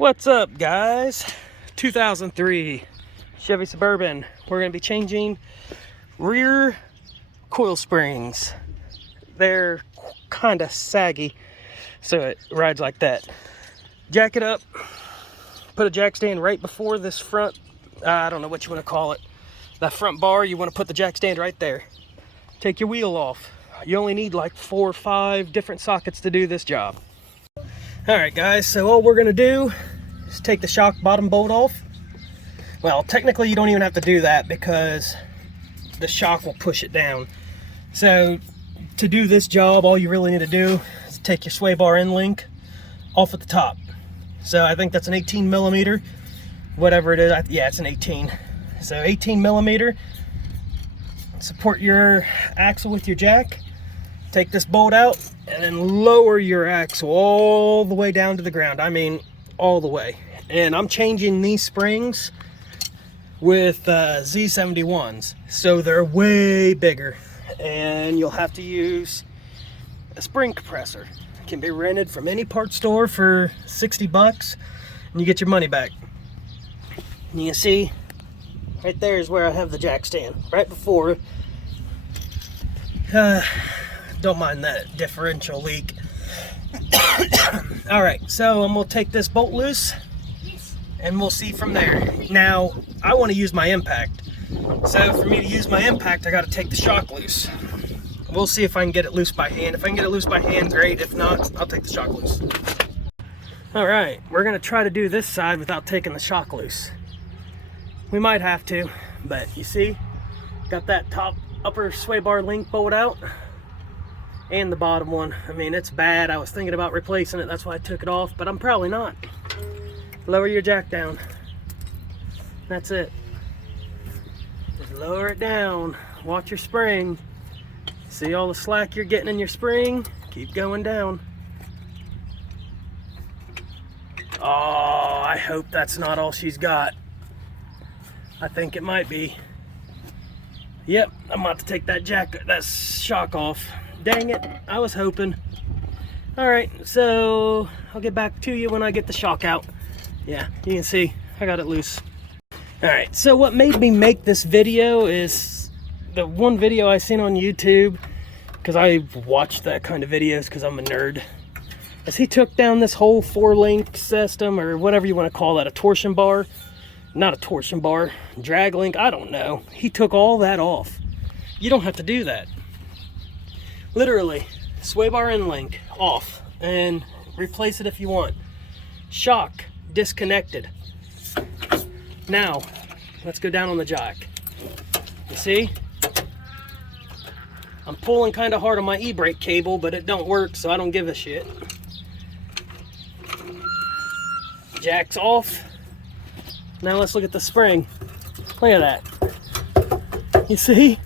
What's up, guys? 2003 Chevy Suburban. We're going to be changing rear coil springs. They're kind of saggy, so it rides like that. Jack it up, put a jack stand right before this front, I don't know what you want to call it, that front bar. You want to put the jack stand right there. Take your wheel off. You only need like 4 or 5 different sockets to do this job. Alright guys, so all we're going to do is take the shock bottom bolt off. Well, technically you don't even have to do that because the shock will push it down. So to do this job, all you really need to do is take your sway bar end link off at the top. So I think that's an 18 millimeter, whatever it is. Yeah, it's an 18. So 18 millimeter. Support your axle with your jack. Take this bolt out and then lower your axle all the way down to the ground. I mean, all the way. And I'm changing these springs with Z71s, so they're way bigger, and you'll have to use a spring compressor. It can be rented from any part store for 60 bucks, and you get your money back. And you can see right there is where I have the jack stand, right before. Don't mind that differential leak. All right, so I'm gonna take this bolt loose and we'll see from there. Now, I want to use my impact. So for me to use my impact, I got to take the shock loose. We'll see if I can get it loose by hand. If I can get it loose by hand, great. If not, I'll take the shock loose. All right, we're gonna try to do this side without taking the shock loose. We might have to, but you see, got that top upper sway bar link bolt out and the bottom one. I mean, it's bad. I was thinking about replacing it. That's why I took it off, but I'm probably not. Lower your jack down. That's it. Just lower it down. Watch your spring. See all the slack you're getting in your spring? Keep going down. Oh, I hope that's not all she's got. I think it might be. Yep, I'm about to take that shock off. Dang it, I was hoping. All right, so I'll get back to you when I get the shock out. Yeah, you can see I got it loose. All right, so what made me make this video is the one video I seen on YouTube, because I watched that kind of videos because I'm a nerd, as he took down this whole 4-link system, or whatever you want to call that, a torsion bar. Not a torsion bar, drag link, I don't know. He took all that off. You don't have to do that. Literally, sway bar end link off and replace it if you want. Shock disconnected. Now, let's go down on the jack. You see? I'm pulling kind of hard on my e-brake cable, but it don't work, so I don't give a shit. Jack's off. Now let's look at the spring. Look at that. You see?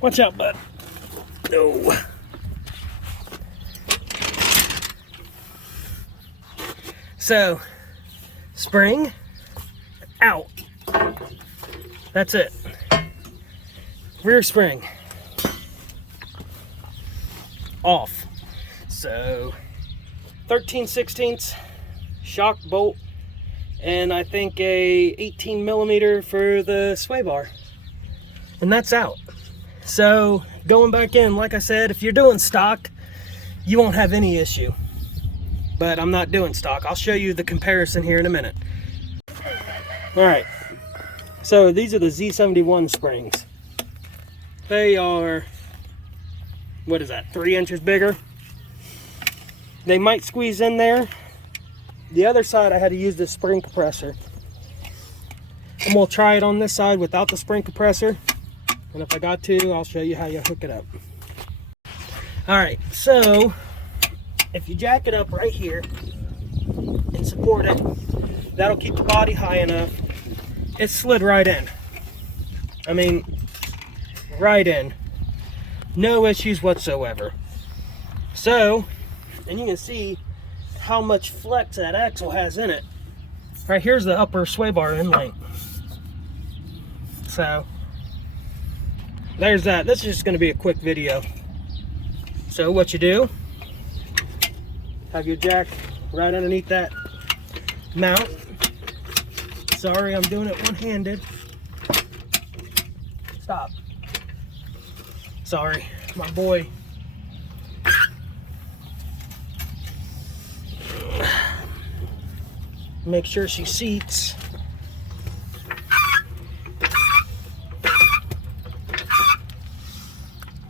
Watch out, bud. No. So, spring out. That's it. Rear spring off. So, 13/16 shock bolt, and I think a 18 millimeter for the sway bar, and that's out. So going back in, like I said, if you're doing stock, you won't have any issue, but I'm not doing stock. I'll show you the comparison here in a minute. All right, so these are the Z71 springs. They are, what is that, 3 inches bigger. They might squeeze in there. The other side, I had to use this spring compressor. And we'll try it on this side without the spring compressor. And if I got to, I'll show you how you hook it up. All right, so if you jack it up right here and support it, that'll keep the body high enough. It slid right in. I mean, right in. No issues whatsoever. So, and you can see how much flex that axle has in it. Right here's the upper sway bar end link. So there's that. This is just going to be a quick video. So what you do, Have your jack right underneath that mount. Sorry, I'm doing it one-handed. Stop. Sorry, my boy. Make sure she seats.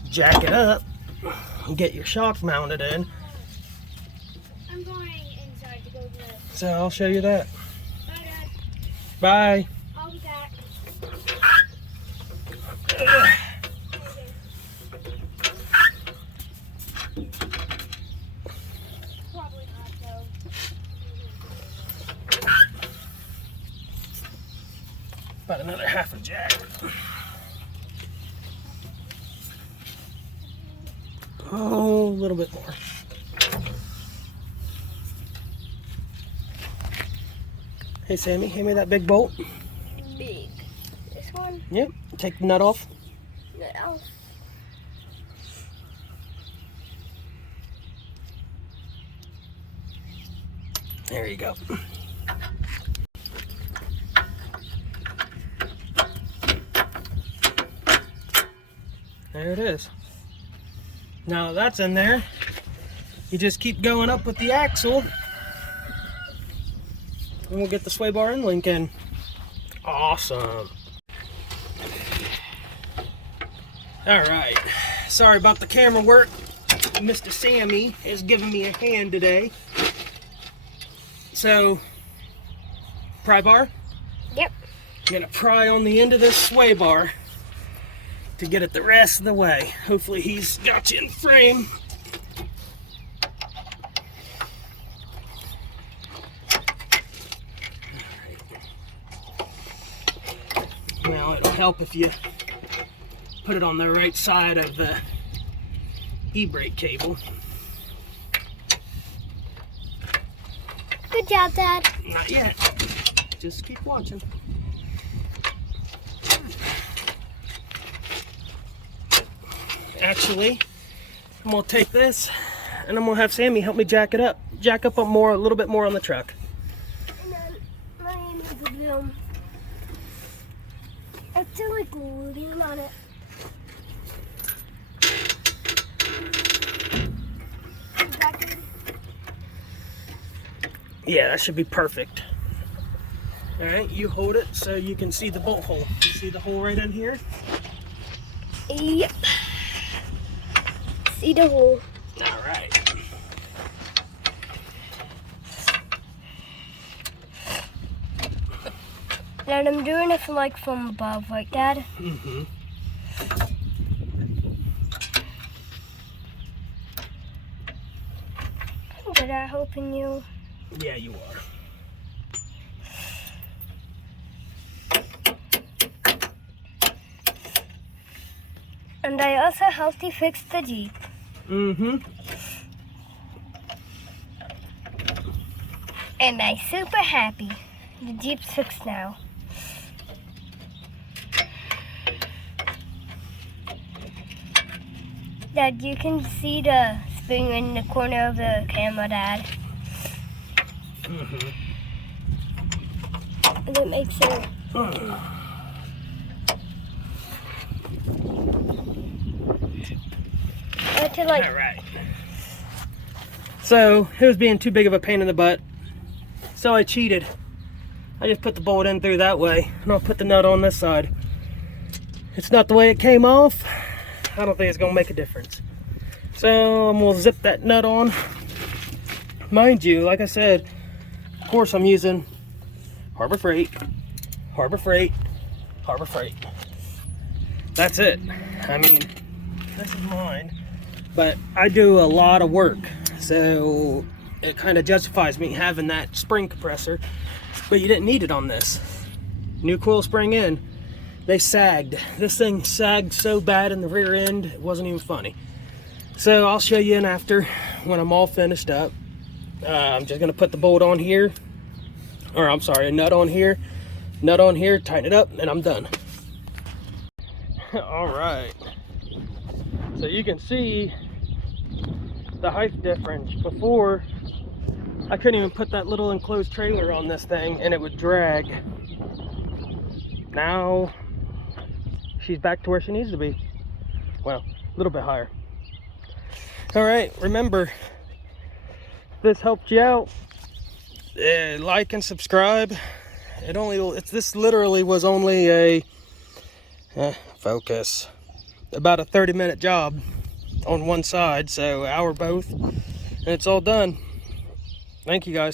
Jack it up and get your shock mounted in. I'm going inside to go get it. So I'll show you that. Bye, Dad. Bye. I'll be back. Probably not, though. About another half a jack. Oh, a little bit more. Hey, Sammy, hand me that big bolt. Big. This one? Yep. Take the nut off. No. There you go. There it is. Now that's in there, you just keep going up with the axle and we'll get the sway bar and link in. Awesome. Alright, sorry about the camera work. Mr. Sammy is giving me a hand today. So, pry bar? Yep. I'm gonna pry on the end of this sway bar to get it the rest of the way. Hopefully he's got you in frame. Well, it'll help if you put it on the right side of the e-brake cable. Good job, Dad. Not yet. Just keep watching. Actually, I'm gonna take this and I'm gonna have Sammy help me jack it up. Jack up a little bit more on the truck. And then let me move the boom. I feel like gluing on it. Is that good? Yeah, that should be perfect. All right, you hold it so you can see the bolt hole. You see the hole right in here? Yep. See the hole. All right. And I'm doing it from above, right, Dad? Mm-hmm. I'm good at helping you. Yeah, you are. And I also helped you fix the Jeep. Mm-hmm. And I'm super happy. The Jeep's fixed now. Dad, you can see the spring in the corner of the camera, Dad. Mm-hmm. And it makes it... All right. So it was being too big of a pain in the butt, so I cheated. I just put the bolt in through that way, and I'll put the nut on this side. It's not the way it came off. I don't think it's gonna make a difference. So I'm gonna zip that nut on. Mind you, like I said, of course I'm using Harbor Freight, Harbor Freight, Harbor Freight. That's it. I mean, this is mine, but I do a lot of work, so it kind of justifies me having that spring compressor, but you didn't need it on this. New coil spring in, they sagged. This thing sagged so bad in the rear end, it wasn't even funny. So I'll show you in after when I'm all finished up. I'm just gonna put the bolt on here, or I'm sorry, a nut on here, tighten it up, and I'm done. All right. So you can see the height difference. Before, I couldn't even put that little enclosed trailer on this thing and it would drag. Now, she's back to where she needs to be. Well, a little bit higher. All right, remember, if this helped you out, like and subscribe. This literally was only a, focus, about a 30-minute job on one side, so hour both, and it's all done. Thank you guys.